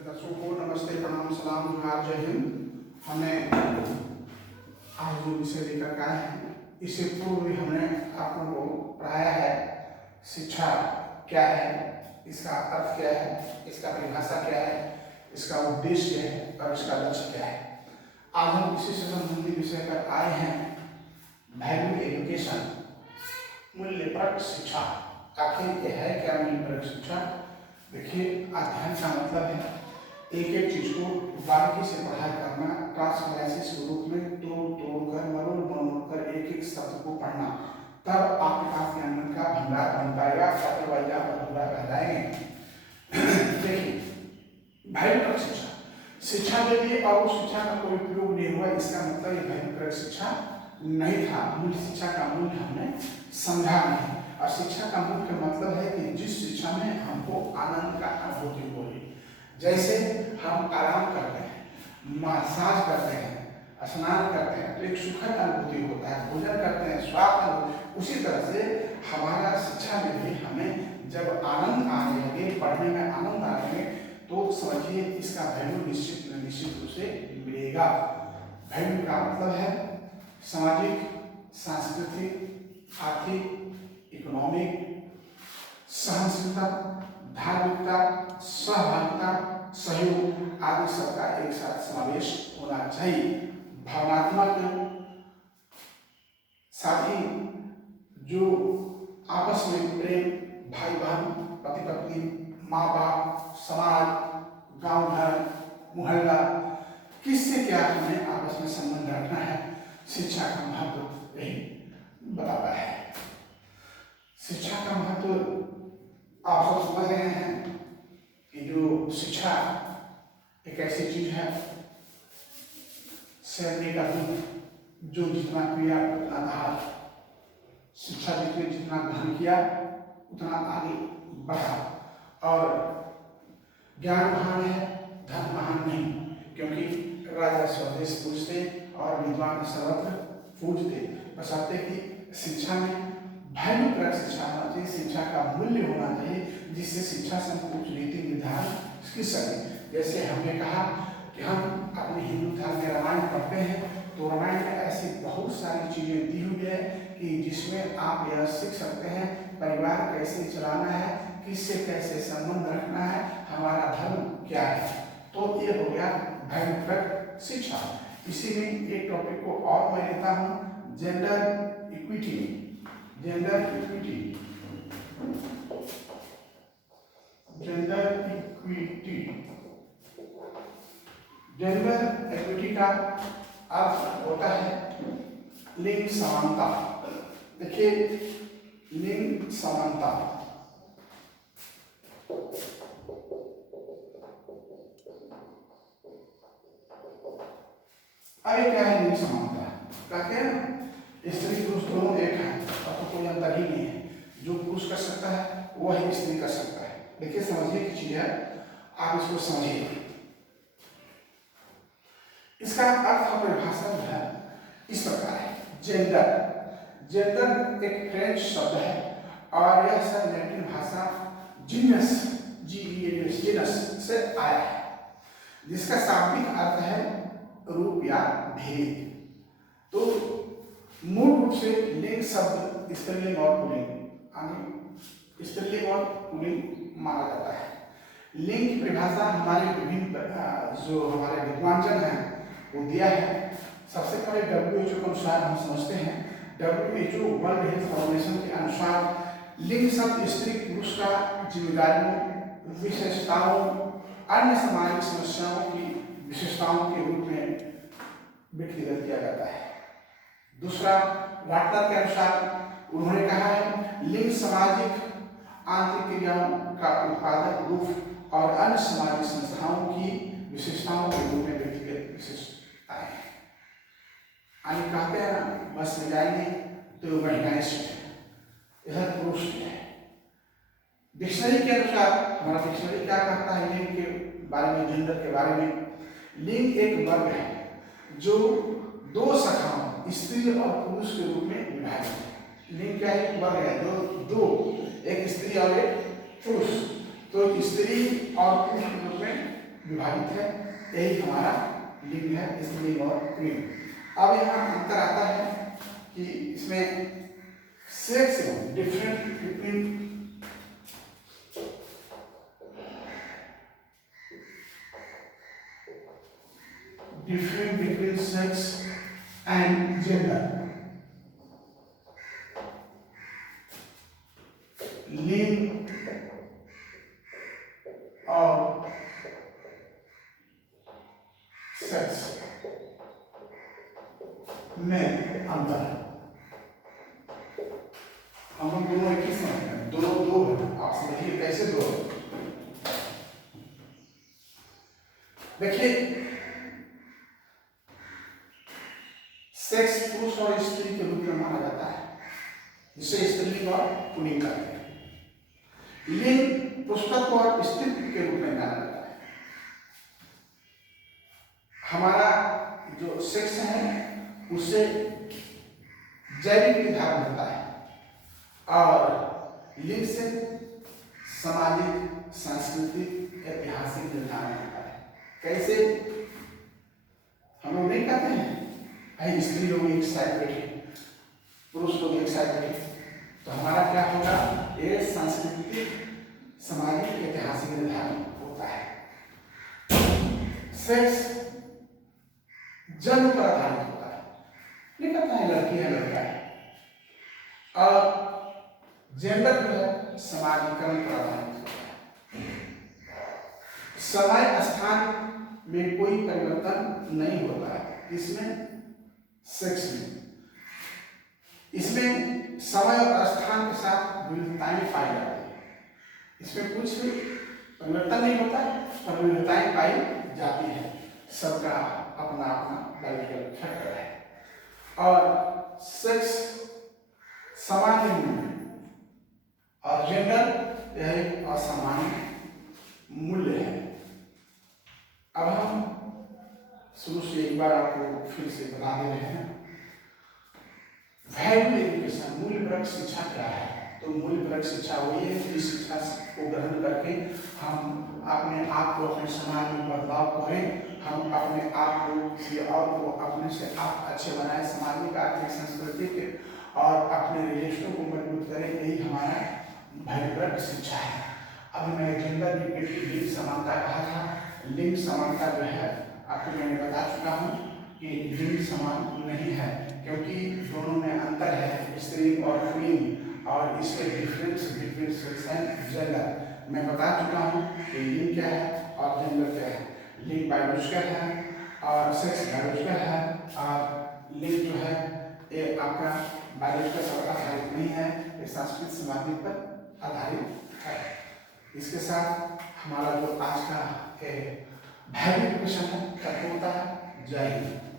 दर्शकों को नमस्ते, प्रणाम, सलाम, जोहार, जय हिंद। हमने आज जो विषय लेकर के आए हैं, इससे पूर्व भी हमने आप लोगों को पढ़ाया है शिक्षा क्या है, इसका अर्थ क्या है, इसका परिभाषा क्या है, इसका उद्देश्य क्या है और इसका लक्ष्य क्या है। आज हम इसी से संबंधित विषय पर आए हैं वैल्यू एजुकेशन, मूल्यप्रक शिक्षा। आखिर यह है क्या मूल्यप्रक शिक्षा? देखिए, अध्ययन का मतलब है एक एक चीज को बारीकी से पढ़ाई करना, क्लास एनालिसिस के रूप में तोड़ कर मरोड़ कर एक एक शब्द को पढ़ना, तब आपके पास ज्ञान का भंडार बन पाएगा। अदरवाइज आप अधूरा रह जाएंगे। देखिए, वैल्यूप्रक शिक्षा दे दी और उस शिक्षा का कोई उपयोग नहीं हुआ, इसका मतलब ये वैल्यूप्रक शिक्षा नहीं था। मूल्य शिक्षा का मूल्य हमने समझा नहीं। और शिक्षा का मुख्य मतलब है कि जिस शिक्षा में हमको आनंद का अनुभूति हो। जैसे हम आराम करते हैं, मसाज करते हैं, स्नान करते हैं तो एक सुखद अनुभूति होता है, भोजन करते हैं स्वाद अनुभूति। उसी तरह से हमारा शिक्षा में भी हमें जब आनंद आने लगे, पढ़ने में आनंद आने लगे, तो समझिए इसका वैल्यू निश्चित रूप से मिलेगा। वैल्यू का मतलब है सामाजिक, सांस्कृतिक, आर्थिक, इकोनॉमिक, सहनशीलता, धार्मिकता, सहभागिता, सहयोग आदि सबका एक साथ समावेश होना चाहिए। भावनात्मक, साथ ही जो आपस में प्रेम, भाई बहन, पति पत्नी, माँ बाप, समाज, गांव घर, मोहल्ला, किससे क्या हमें आपस में संबंध रखना है, शिक्षा का महत्व यही बताता है। शिक्षा का महत्व आप सब समझ रहे हैं कि जो शिक्षा एक ऐसी चीज है, सैनिक का दूध जो जितना पिया उतना दहा। शिक्षा जितना ग्रहण किया उतना आगे बढ़ा। और ज्ञान महान है, धन महान नहीं, क्योंकि राजा स्वदेश पूजते और विद्वान सर्वत्र पूजते। बशर्ते कि शिक्षा में वैल्यूप्रक शिक्षा होना चाहिए, शिक्षा का मूल्य होना चाहिए, जिससे शिक्षा से हम कुछ नीति निर्धारण कर सकें। जैसे हमने कहा कि हम अपने हिंदू धर्म में रामायण पढ़ते हैं, तो रामायण में ऐसी बहुत सारी चीजें दी हुई है कि जिसमें आप यह सीख सकते हैं परिवार कैसे चलाना है, किससे कैसे संबंध रखना है, हमारा धर्म क्या है। तो ये हो गया वैल्यूप्रक शिक्षा। इसी में एक टॉपिक को और मैं लेता हूँ, gender equity. Gender equity, gender equity, gender equity का अर्थ होता है लिंग समानता। देखिए, लिंग समानता अरे क्या है लिंग समानता? कहते हैं स्त्री पुरुष दोनों एक है और तो कोई अंतर ही नहीं है। जो पुरुष कर सकता है वही स्त्री कर सकता है। देखिए, समझिए की चीज है, आप इसको समझिए। इसका अर्थ और परिभाषा जो है इस प्रकार है। जेंडर एक फ्रेंच शब्द है और यह शब्द लैटिन भाषा जीनस, जीनस से आया है, जिसका शाब्दिक अर्थ है रूप या भेद। तो मूल रूप से लिंग शब्द स्त्रीलिंग और पुल्लिंग, स्त्रीलिंग और पुल्लिंग माना जाता है। लिंग की परिभाषा हमारे विभिन्न जो हमारे विद्वांजन हैं वो दिया है। सबसे पहले WHO के अनुसार हम समझते हैं, WHO वर्ल्ड हेल्थ ऑर्गेनाइजेशन के अनुसार लिंग शब्द स्त्री पुरुष का जिम्मेदारियों, विशेषताओं, अन्य सामाजिक समस्याओं की विशेषताओं के रूप में व्यक्तिगत किया जाता है। दूसरा, वाटनर के अनुसार उन्होंने कहा है लिंग सामाजिक आंतरिक क्रियाओं का उत्पादक रूप और अन्य सामाजिक संस्थाओं की विशेषताओं के रूप में व्यक्तिगत विशेषताएं हैं। आगे कहते हैं ना, बस में जाएंगे तो महिलाएं सीट इधर पुरुष है। डिक्शनरी के अनुसार, हमारा डिक्शनरी क्या कहता है लिंग के बारे में, जेंडर के बारे में? लिंग एक वर्ग है जो दो शाखाओं स्त्री और पुरुष के रूप में विभाजित है। लिंग क्या है? एक वर्ग है जो दो, एक स्त्री और एक पुरुष, तो स्त्री और पुरुष के रूप में विभाजित है, यही हमारा लिंग है, स्त्रीलिंग और पुल्लिंग। अब यहाँ अंतर आता है कि इसमें sex different between sex and gender, लिंग और सेक्स में अंतर है। हम लोग दोनों एक ही समझते हैं, दोनों दो है, आप समझिए कैसे दो है। देखिए सेक्स पुरुष और स्त्री के रूप में माना जाता है, जिसे स्त्रीलिंग और पुल्लिंग कहते हैं। लिंग पुरुषत्व और स्त्रीत्व के रूप में माना जाता है। हमारा जो सेक्स है उससे जैविक निर्धारण होता है और लिंग से सामाजिक, सांस्कृतिक, ऐतिहासिक निर्धारण होता है। कैसे? हम लोग नहीं कहते हैं भाई स्त्री लोग एक साइड बैठे, पुरुष लोग एक साइड बैठे, तो हमारा क्या होगा? ये सांस्कृतिक, सामाजिक, ऐतिहासिक निर्धारण होता है। सेक्स जन्म पर आधारित होता है, नहीं कहता है लड़की है लड़का है, और जेंडर जो है समाजीकरण पर आधारित होता है। समय स्थान में कोई परिवर्तन नहीं होता है इसमें, सेक्स में। इसमें समय और स्थान के साथ विविधताएं पाई जाती है। इसमें कुछ परिवर्तन नहीं होता, पर विविधताएं पाई जाती है। सबका अपना अपना बायोलॉजिकल फैक्टर है। और सेक्स सामान्य मूल्य और जेंडर यह एक असामान्य मूल्य है। अब हम शुरू से एक बार आपको फिर से बता दे रहे हैं, वैल्यू एजुकेशन, मूल्यप्रक शिक्षा क्या है? तो मूल्यप्रक शिक्षा वही है कि शिक्षा को ग्रहण करके हम अपने आप को, अपने समाज में बदलाव करें, हम अपने आप को किसी और को अपने से आप अच्छे बनाए, सामाजिक, आर्थिक, सांस्कृतिक और अपने रिलेशनों को मजबूत करें, यही हमारा मूल्यप्रक शिक्षा है। अभी मैं जेंडर इक्विटी, लिंग समानता कहा था। लिंग समानता जो है आपको मैंने बता चुका हूँ कि लिंग समान नहीं है, क्योंकि दोनों में अंतर है, स्त्री और पुल्लिंग, और इसके difference between sex and gender मैं बता चुका हूँ कि लिंग क्या है और जेंडर क्या है। लिंग बायोलॉजिकल है और सेक्स बायोलॉजिकल है, और लिंग जो है ये आपका बायोलॉजिकल पर आधारित नहीं है, ये सांस्कृतिक सामाजिक पर आधारित है। इसके साथ हमारा जो आज का वैल्यू एजुकेशन है खत्म होता है। जय हिंद।